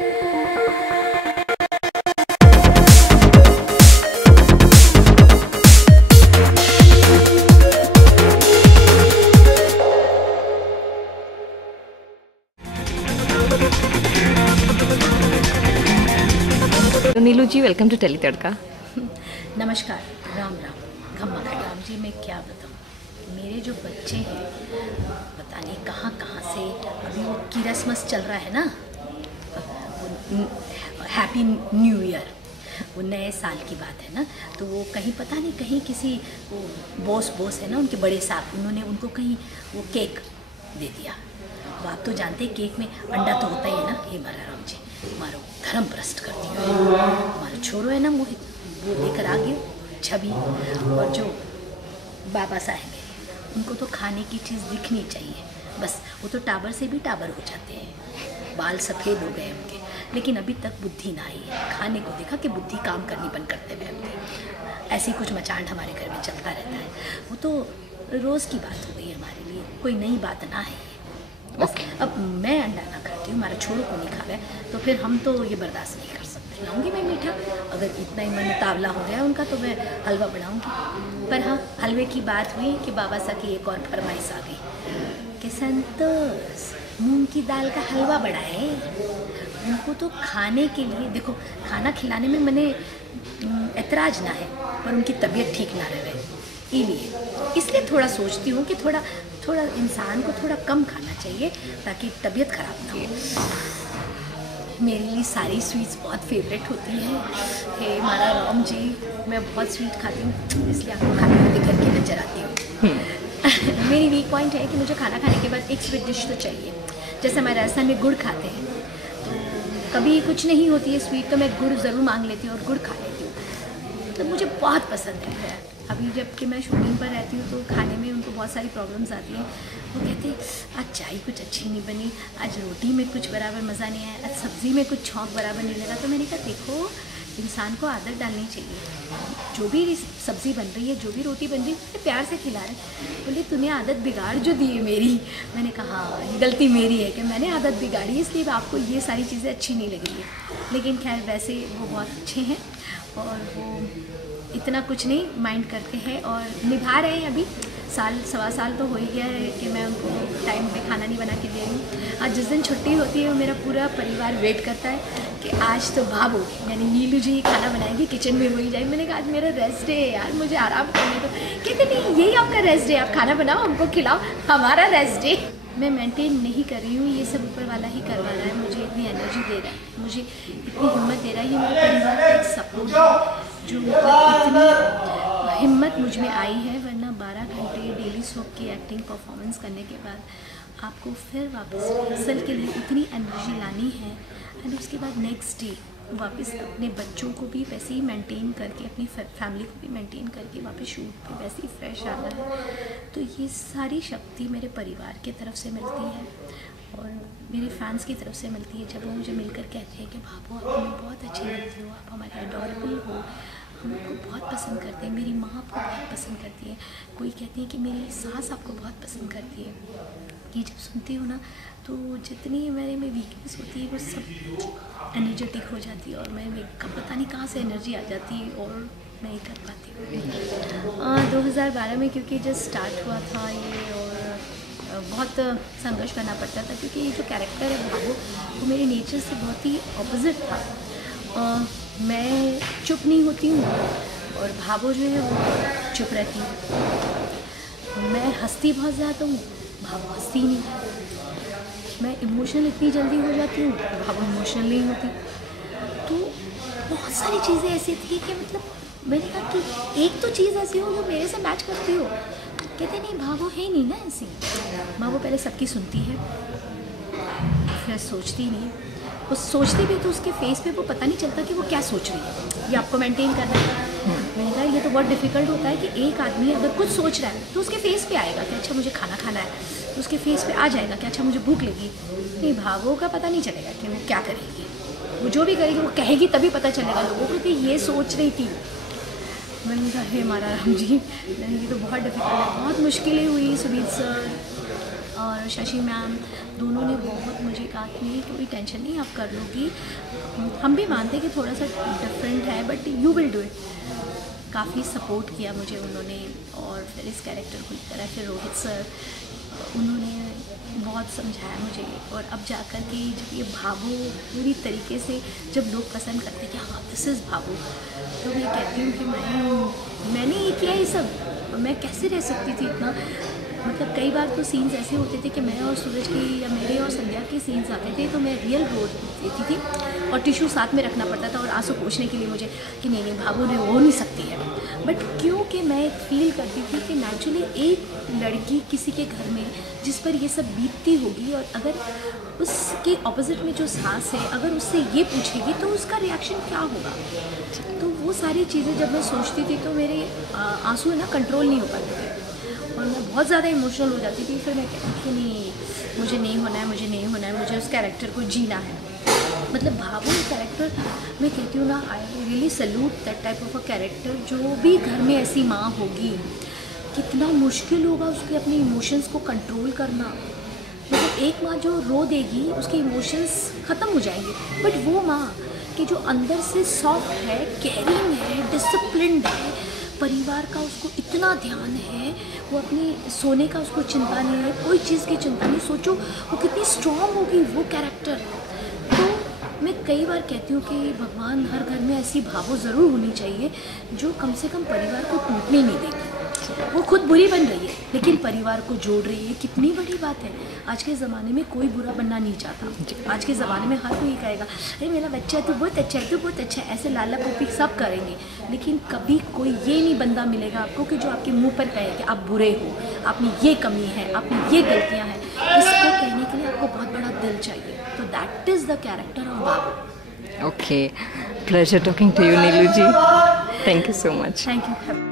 Neelu ji, welcome to Tele Tadka. नमस्कार, राम राम। घम्मा राम जी, मैं क्या बताऊँ, मेरे जो बच्चे हैं पता नहीं कहाँ कहाँ से, अभी वो क्रिसमस चल रहा है ना, हैप्पी न्यू ईयर, वो नए साल की बात है ना, तो वो कहीं पता नहीं कहीं किसी वो बॉस है ना उनके बड़े साहब, उन्होंने उनको कहीं वो केक दे दिया। तो आप तो जानते हैं केक में अंडा तो होता ही है ना। हे मारा राम जी, मारो धर्म भ्रष्ट कर दिया, हमारा छोरो है ना मोहित, वो लेकर आ गया छवि, और जो बाबा साहेब है उनको तो खाने की चीज़ दिखनी चाहिए, बस वो तो टाबर से भी टाबर हो जाते हैं, बाल सफ़ेद हो गए उनके, लेकिन अभी तक बुद्धि ना आई है। खाने को देखा कि बुद्धि काम करनी बंद करते हुए उनकी, ऐसी कुछ मचांड हमारे घर में चलता रहता है। वो तो रोज़ की बात हो गई हमारे लिए, कोई नई बात ना है। बस अब मैं अंडा ना खाती हूँ, हमारा छोरों को नहीं खा रहा है, तो फिर हम तो ये बर्दाश्त नहीं कर सकते। लाऊंगी मैं मीठा, अगर इतना ही मन तावला हो गया उनका तो मैं हलवा बनाऊंगी। पर हाँ, हलवे की बात हुई कि बाबा सा की एक और फरमाइश आ गई कि संतोष मूंग की दाल का हलवा बनाए। उनको तो खाने के लिए, देखो खाना खिलाने में मैंने ऐतराज ना है, पर उनकी तबीयत ठीक ना रहे, इसलिए थोड़ा सोचती हूँ कि थोड़ा इंसान को थोड़ा कम खाना चाहिए ताकि तबीयत ख़राब ना हो। मेरे लिए सारी स्वीट्स बहुत फेवरेट होती हैं। हे मारा राम जी, मैं बहुत स्वीट खाती हूँ, इसलिए आपको खाने में दिखर के नजर आती हूँ। मेरी वीक पॉइंट है कि मुझे खाना खाने के बाद एक स्वीट डिश तो चाहिए। जैसे हमारे राजस्थान में गुड़ खाते हैं, तो कभी कुछ नहीं होती है स्वीट तो मैं गुड़ ज़रूर मांग लेती हूँ और गुड़ खा लेती हूँ, मतलब मुझे बहुत पसंद है। अभी जबकि मैं शूटिंग पर रहती हूँ तो खाने में उनको बहुत सारी प्रॉब्लम्स आती हैं। वो कहते हैं आज चाय कुछ अच्छी नहीं बनी, आज रोटी में कुछ बराबर मज़ा नहीं आया, आज सब्ज़ी में कुछ छौंक बराबर नहीं लगा। तो मैंने कहा देखो, इंसान को आदत डालनी चाहिए, जो भी सब्ज़ी बन रही है, जो भी रोटी बन रही है, प्यार से खिला रहे। बोले तूने आदत बिगाड़ जो दी है मेरी। मैंने कहा हाँ, गलती मेरी है कि मैंने आदत बिगाड़ी, इसलिए आपको ये सारी चीज़ें अच्छी नहीं लगी है। लेकिन खैर वैसे वो बहुत अच्छे हैं और वो इतना कुछ नहीं माइंड करते हैं और निभा रहे हैं। अभी साल सवा साल तो हो ही गया है कि मैं उनको टाइम पे खाना नहीं बना के दे रही हूँ। आज जिस दिन छुट्टी होती है मेरा पूरा परिवार वेट करता है कि आज तो भाभो यानी नीलू जी खाना बनाएगी, किचन में वही जाएगी। मैंने कहा आज मेरा रेस्ट डे है यार, मुझे आराम करने दो। कहते नहीं, यही आपका रेस्ट डे, आप खाना बनाओ हमको खिलाओ, हमारा रेस्ट डे। मैं मेंटेन नहीं कर रही हूँ, ये सब ऊपर वाला ही करवा रहा है, मुझे इतनी एनर्जी दे रहा है, मुझे इतनी हिम्मत दे रहा है। ये मेरे परिवार का एक सपोर्ट है जो इतनी हिम्मत मुझ में आई है, वरना 12 घंटे डेली सोप की एक्टिंग परफॉर्मेंस करने के बाद आपको फिर वापस रिहर्सल के लिए इतनी एनर्जी लानी है, एंड उसके बाद नेक्स्ट डे वापस अपने बच्चों को भी वैसे ही मेंटेन करके, अपनी फैमिली को भी मेंटेन करके वापस शूट पे वैसे ही फ्रेश आना है। तो ये सारी शक्ति मेरे परिवार की तरफ से मिलती है और मेरे फैंस की तरफ से मिलती है। जब वो मुझे मिलकर कहते हैं कि भाभो आप हमें बहुत अच्छी लगती हो, आप हमारे अडोरेबल हो, हम आपको बहुत पसंद करते हैं, मेरी माँ आपको बहुत पसंद करती है, कोई कहती है कि मेरी सास आपको बहुत पसंद करती है। ये जब सुनती हो ना तो जितनी मेरे में वीकनेस होती है वो सब एनर्जेटिक हो जाती है और मैं पता नहीं कहाँ से एनर्जी आ जाती है और मैं ये कर पाती हूँ। 2012 में क्योंकि जब स्टार्ट हुआ था ये और बहुत संघर्ष करना पड़ता था क्योंकि ये जो कैरेक्टर है भाभो वो मेरे नेचर से बहुत ही ऑपोजिट था। मैं चुप नहीं होती हूँ और भाभो जो है वो चुप रहती है। मैं हंसती बहुत ज़्यादा हूँ, भाभो हंसती नहीं। मैं इमोशनल इतनी जल्दी हो जाती हूँ, भाभो इमोशनल नहीं होती। तो बहुत सारी चीज़ें ऐसी थी कि मतलब मैंने कहा कि एक तो चीज़ ऐसी हो जो मेरे से मैच करती हो। कहते नहीं भाभो है नहीं ना ऐसी। भाभो पहले सबकी सुनती है, फिर सोचती नहीं। वो सोचती भी तो उसके फेस पे वो पता नहीं चलता कि वो क्या सोच रही है, ये आपको मेंटेन करना है। मैंने कहा ये तो बहुत डिफ़िकल्ट होता है कि एक आदमी अगर कुछ सोच रहा है तो उसके फेस पे आएगा कि अच्छा मुझे खाना खाना है, तो उसके फेस पे आ जाएगा कि अच्छा मुझे भूख लगी। नहीं, भाभो का पता नहीं चलेगा कि वो क्या करेगी, वो जो भी करेगी वो कहेगी तभी पता चलेगा लोगों को कि ये सोच रही थी। मैंने कहा हे मारा राम जी, ये तो बहुत डिफ़िकल्ट है, बहुत मुश्किलें हुई सुबीर सर। और शशि मैम दोनों ने बहुत मुझे कहा कि नहीं कोई टेंशन नहीं, आप कर लोगी, हम भी मानते हैं कि थोड़ा सा डिफरेंट है but you will do it. काफ़ी सपोर्ट किया मुझे उन्होंने, और फिर इस कैरेक्टर को लेकर फिर रोहित सर उन्होंने बहुत समझाया मुझे, और अब जाकर के जब ये भावो पूरी तरीके से जब लोग पसंद करते हैं कि हाँ दिस इज़ भावो, तो मैं कहती हूँ कि मैंने ये किया ये सब, मैं कैसे रह सकती थी इतना। मतलब कई बार तो सीन्स ऐसे होते थे कि मैं और सूरज की या मेरे और संध्या के सीन्स आते थे तो मैं रियल रो देती थी और टिश्यू साथ में रखना पड़ता था और आंसू पोंछने के लिए मुझे कि नहीं नहीं भावो ने हो नहीं सकती है। बट क्योंकि मैं फील करती थी कि नेचुरली एक लड़की किसी के घर में जिस पर ये सब बीतती होगी और अगर उसके ऑपोजिट में जो सास है अगर उससे ये पूछेगी तो उसका रिएक्शन क्या होगा। तो वो सारी चीज़ें जब मैं सोचती थी तो मेरे आंसू है ना कंट्रोल नहीं हो पाते थे और मैं बहुत ज़्यादा इमोशनल हो जाती थी। फिर मैं कहती थी नहीं मुझे नहीं होना है, मुझे नहीं होना है, मुझे उस कैरेक्टर को जीना है। मतलब भावो कैरेक्टर मैं कहती हूँ ना, I really salute that type of a character. जो भी घर में ऐसी माँ होगी कितना मुश्किल होगा उसके अपने इमोशंस को कंट्रोल करना। मतलब एक माँ जो रो देगी उसके इमोशंस ख़त्म हो जाएंगे, बट वो माँ कि जो अंदर से सॉफ्ट है, केयरिंग है, डिसिप्लिन्ड है, परिवार का उसको इतना ध्यान है, वो अपनी सोने का उसको चिंता नहीं है, कोई चीज़ की चिंता नहीं। सोचो वो कितनी स्ट्रॉन्ग होगी वो कैरेक्टर। तो मैं कई बार कहती हूँ कि भगवान हर घर में ऐसी भावो ज़रूर होनी चाहिए जो कम से कम परिवार को टूटने नहीं देगी। वो खुद बुरी बन रही है लेकिन परिवार को जोड़ रही है, कितनी बड़ी बात है। आज के ज़माने में कोई बुरा बनना नहीं चाहता। आज के ज़माने में हर कोई कहेगा अरे मेरा बच्चा तो बहुत अच्छा है, तो बहुत अच्छा है, ऐसे लाला पोपी सब करेंगे। लेकिन कभी कोई ये नहीं बंदा मिलेगा आपको कि जो आपके मुंह पर कहे कि आप बुरे हो, आप में ये कमी है, आप में ये गलतियाँ हैं। इसको कहने के लिए आपको बहुत बड़ा दिल चाहिए। तो that is the character of Babu. Okay, pleasure talking to you, Neelu ji. Thank you so much. Thank you.